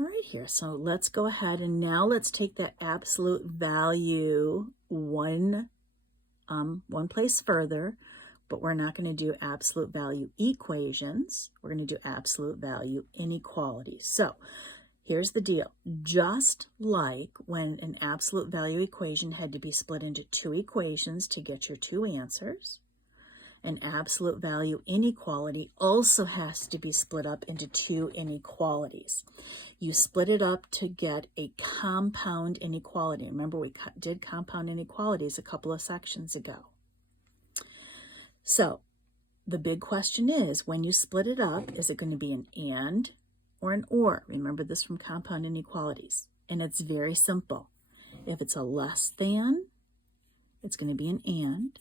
All right here, so let's go ahead and now let's take that absolute value one place further, but we're not going to do absolute value equations. We're going to do absolute value inequalities. So here's the deal. Just like when an absolute value equation had to be split into two equations to get your two answers, an absolute value inequality also has to be split up into two inequalities. You split it up to get a compound inequality. Remember, we did compound inequalities a couple of sections ago. So the big question is, when you split it up, is it going to be an and or an or? Remember this from compound inequalities. And it's very simple. If it's a less than, it's going to be an and.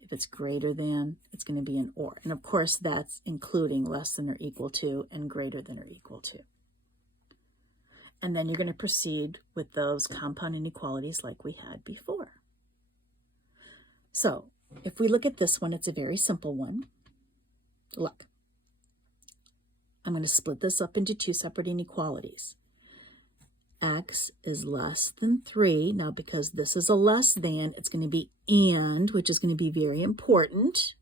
If it's greater than, it's going to be an or. And of course, that's including less than or equal to and greater than or equal to. And then you're going to proceed with those compound inequalities like we had before. So if we look at this one, it's a very simple one. Look, I'm going to split this up into two separate inequalities. X is less than 3. Now, because this is a less than, it's going to be and, which is going to be very important.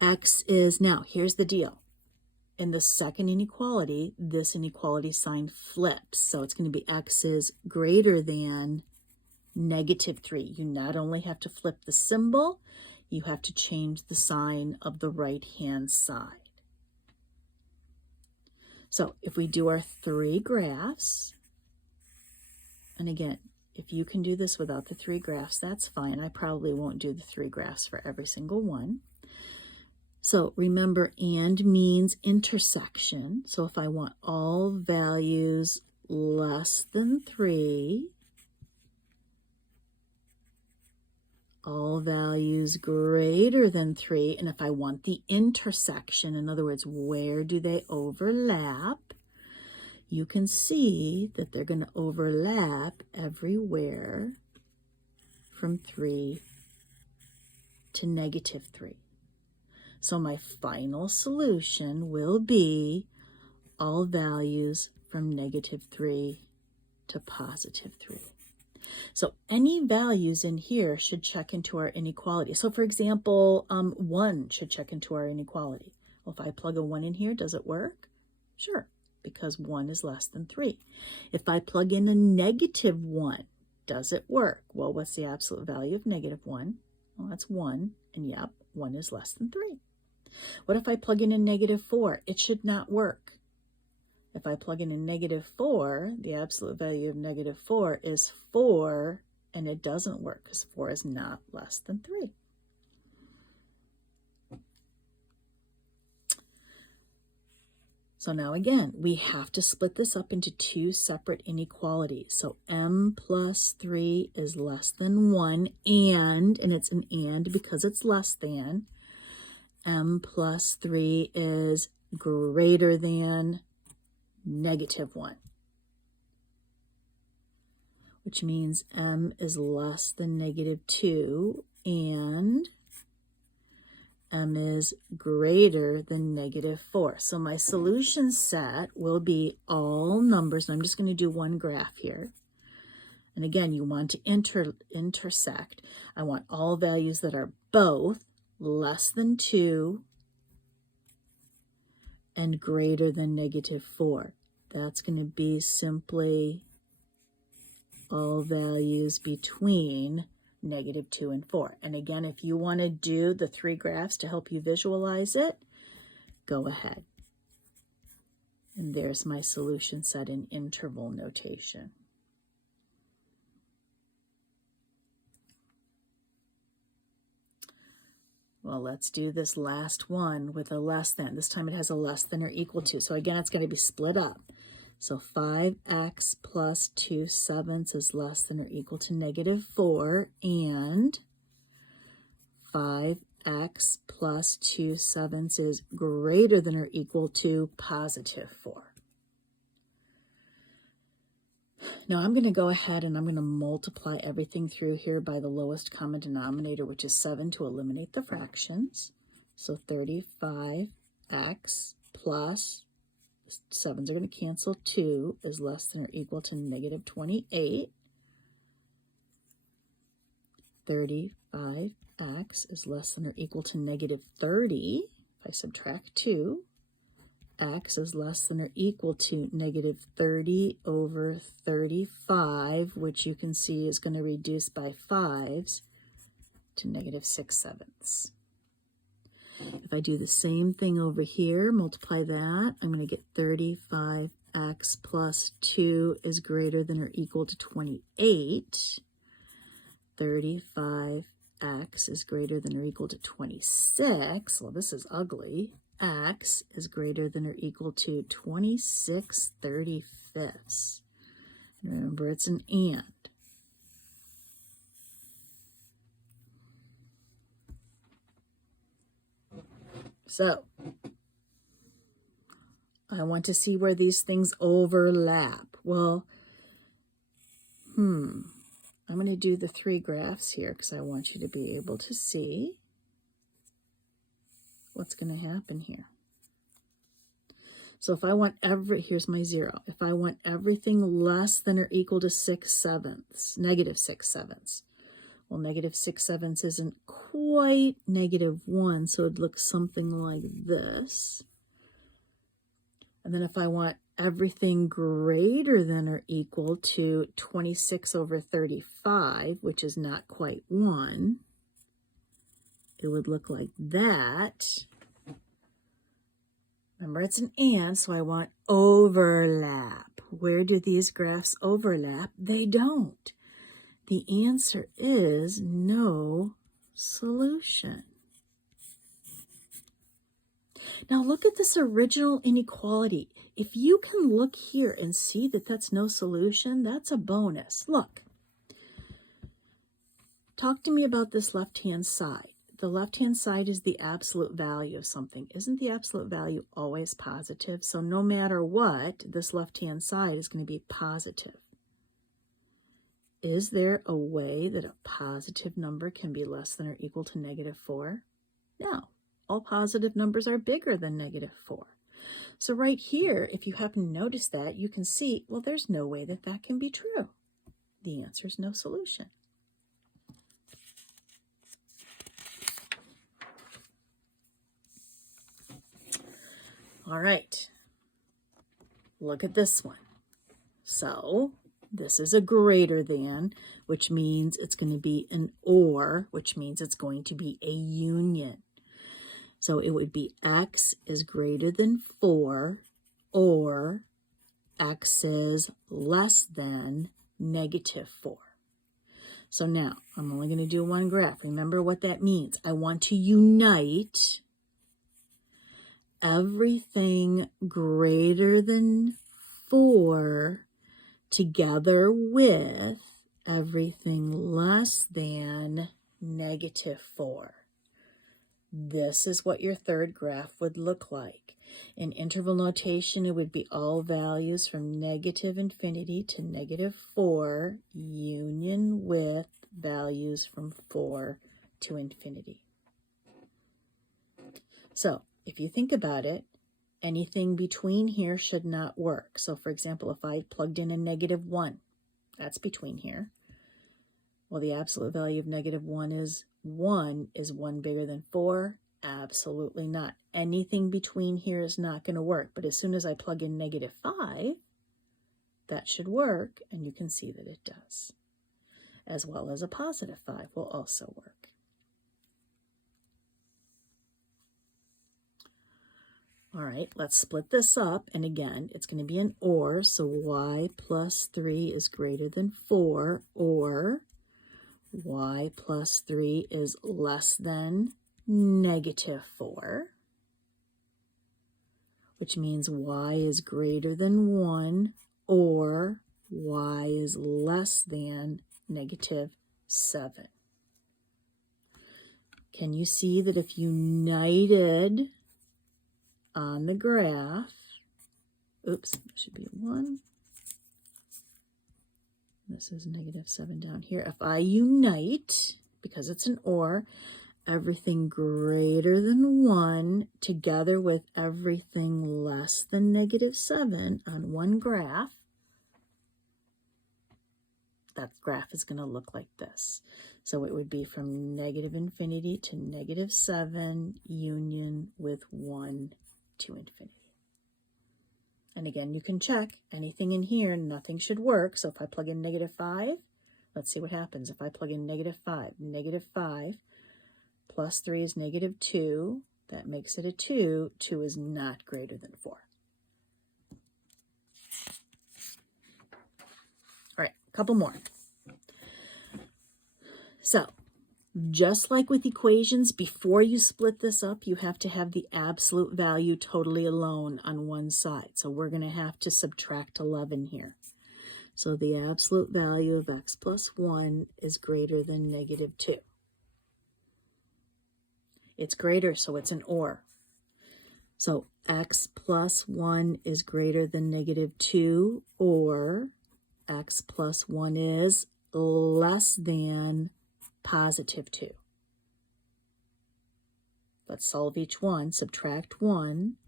X is, now, here's the deal. In the second inequality, this inequality sign flips. So it's going to be X is greater than negative 3. You not only have to flip the symbol, you have to change the sign of the right-hand side. So if we do our 3 graphs, and again, if you can do this without the 3 graphs, that's fine. I probably won't do the 3 graphs for every single one. So remember, and means intersection. So if I want all values less than 3, all values greater than 3, and if I want the intersection, in other words, where do they overlap, you can see that they're going to overlap everywhere from 3 to negative 3. So my final solution will be all values from negative 3 to positive 3. So any values in here should check into our inequality. So for example, 1 should check into our inequality. Well, if I plug a 1 in here, does it work? Sure, because 1 is less than 3. If I plug in a negative 1, does it work? Well, what's the absolute value of negative 1? Well, that's 1, and yep, 1 is less than 3. What if I plug in a negative 4? It should not work. If I plug in a negative 4, the absolute value of negative 4 is 4, and it doesn't work because 4 is not less than 3. So now again, we have to split this up into two separate inequalities. So m plus 3 is less than 1, and it's an and because it's less than, m plus 3 is greater than negative 1, which means m is less than negative 2 and m is greater than negative 4. So my solution set will be all numbers, and I'm just going to do one graph here. And again, you want to intersect. I want all values that are both less than 2 and greater than negative 4. That's going to be simply all values between negative 2 and 4. And again, if you want to do the 3 graphs to help you visualize it, go ahead. And there's my solution set in interval notation. Well, let's do this last one with a less than. This time it has a less than or equal to. So again, it's going to be split up. So 5x plus 2/7 is less than or equal to negative 4, and 5x plus 2/7 is greater than or equal to positive 4. Now I'm going to go ahead and I'm going to multiply everything through here by the lowest common denominator, which is 7, to eliminate the fractions. So 35x plus 7s are going to cancel. 2 is less than or equal to negative 28. 35x is less than or equal to negative 30. If I subtract 2, x is less than or equal to negative 30 over 35, which you can see is going to reduce by 5s to negative 6/7. If I do the same thing over here, multiply that, I'm going to get 35x plus 2 is greater than or equal to 28. 35x is greater than or equal to 26. Well, this is ugly. X is greater than or equal to 26/35. Remember, it's an and. So, I want to see where these things overlap. Well, I'm going to do the 3 graphs here because I want you to be able to see what's going to happen here. So if I want here's my 0. If I want everything less than or equal to 6/7, negative 6/7. Well, negative 6/7 isn't quite negative 1, so it looks something like this. And then if I want everything greater than or equal to 26 over 35, which is not quite 1, it would look like that. Remember, it's an and, so I want overlap. Where do these graphs overlap? They don't. The answer is no solution. Now look at this original inequality. If you can look here and see that that's no solution, that's a bonus. Look. Talk to me about this left-hand side. The left-hand side is the absolute value of something. Isn't the absolute value always positive? So no matter what, this left-hand side is going to be positive. Is there a way that a positive number can be less than or equal to negative 4? No. All positive numbers are bigger than negative 4. So right here, if you happen to notice that, you can see, well, there's no way that that can be true. The answer is no solution. All right. Look at this one. So this is a greater than, which means it's going to be an or, which means it's going to be a union. So it would be x is greater than 4 or x is less than negative 4. So now I'm only going to do one graph. Remember what that means. I want to unite everything greater than 4 together with everything less than negative 4. This is what your third graph would look like. In interval notation, it would be all values from negative infinity to negative 4, union with values from 4 to infinity. So, if you think about it, anything between here should not work. So, for example, if I plugged in a negative 1, that's between here. Well, the absolute value of negative 1 is 1 bigger than 4? Absolutely not. Anything between here is not going to work. But as soon as I plug in negative 5, that should work, and you can see that it does. As well as a positive 5 will also work. All right, let's split this up. And again, it's going to be an or. So y plus 3 is greater than 4, or y plus 3 is less than negative 4, which means y is greater than 1, or y is less than negative 7. Can you see that if united on the graph, oops, there should be a 1. This is negative 7 down here. If I unite, because it's an or, everything greater than 1 together with everything less than -7 on one graph, that graph is going to look like this. So it would be from -infinity to -7 union with 1 to infinity. And again, you can check anything in here, nothing should work. So if I plug in -5, let's see what happens. If I plug in -5 plus 3 is -2. That makes it a 2. 2 is not greater than 4. All right, a couple more. So, just like with equations, before you split this up, you have to have the absolute value totally alone on one side. So we're going to have to subtract 11 here. So the absolute value of x plus 1 is greater than -2. It's greater, so it's an or. So x plus 1 is greater than -2, or x plus 1 is less than +2. Let's solve each one. Subtract 1.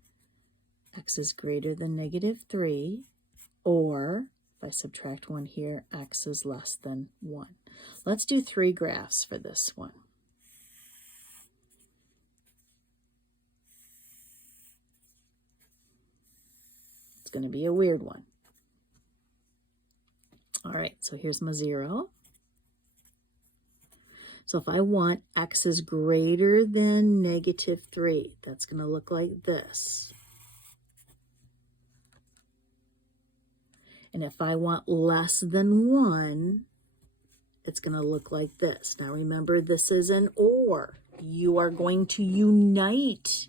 X is greater than -3, or if I subtract 1 here, x is less than 1. Let's do 3 graphs for this one. It's going to be a weird one. All right, so here's my 0. So if I want x is greater than -3, that's going to look like this. And if I want less than 1, it's going to look like this. Now remember, this is an or. You are going to unite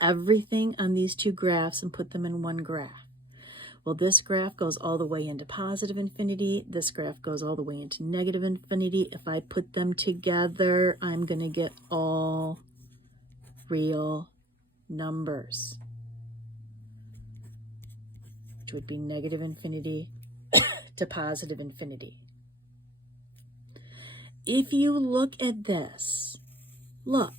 everything on these two graphs and put them in one graph. Well, this graph goes all the way into positive infinity. This graph goes all the way into negative infinity. If I put them together, I'm going to get all real numbers, which would be negative infinity to positive infinity. If you look at this, look,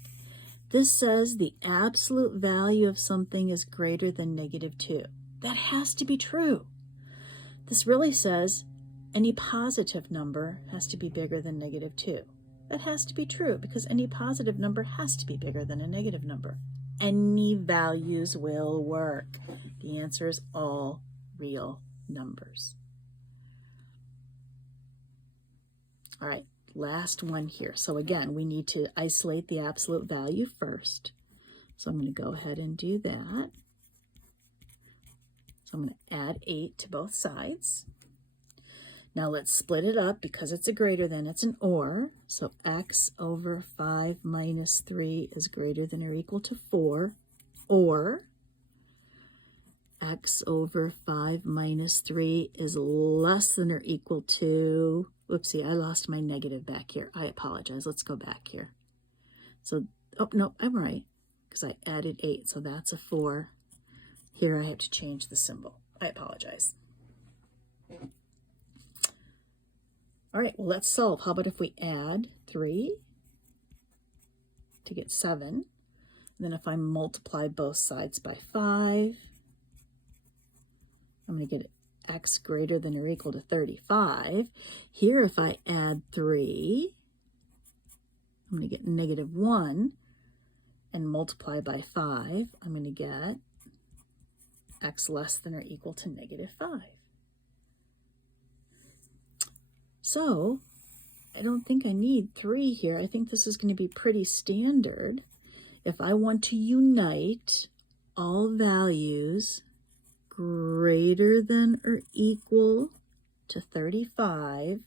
this says the absolute value of something is greater than -2. That has to be true. This really says any positive number has to be bigger than -2. That has to be true because any positive number has to be bigger than a negative number. Any values will work. The answer is all real numbers. All right, last one here. So again, we need to isolate the absolute value first. So I'm going to go ahead and do that. So I'm going to add 8 to both sides. Now let's split it up because it's a greater than, it's an or. So x over 5 minus 3 is greater than or equal to 4, or x over 5 minus 3 is less than or equal to, whoopsie, I lost my negative back here. I apologize. Let's go back here. So, oh, no, I'm right because I added 8, so that's a 4. Here I have to change the symbol. I apologize. All right, well, let's solve. How about if we add 3 to get 7? And then if I multiply both sides by 5, I'm going to get x greater than or equal to 35. Here, if I add 3, I'm going to get -1 and multiply by 5. I'm going to get x less than or equal to -5. So I don't think I need 3 here. I think this is going to be pretty standard. If I want to unite all values greater than or equal to 35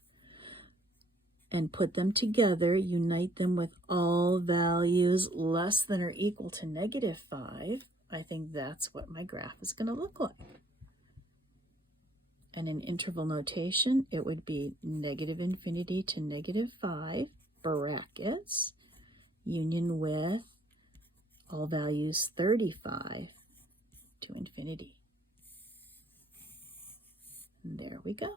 and put them together, unite them with all values less than or equal to -5, I think that's what my graph is going to look like. And in interval notation, it would be -infinity to -5 brackets union with all values 35 to infinity. And there we go.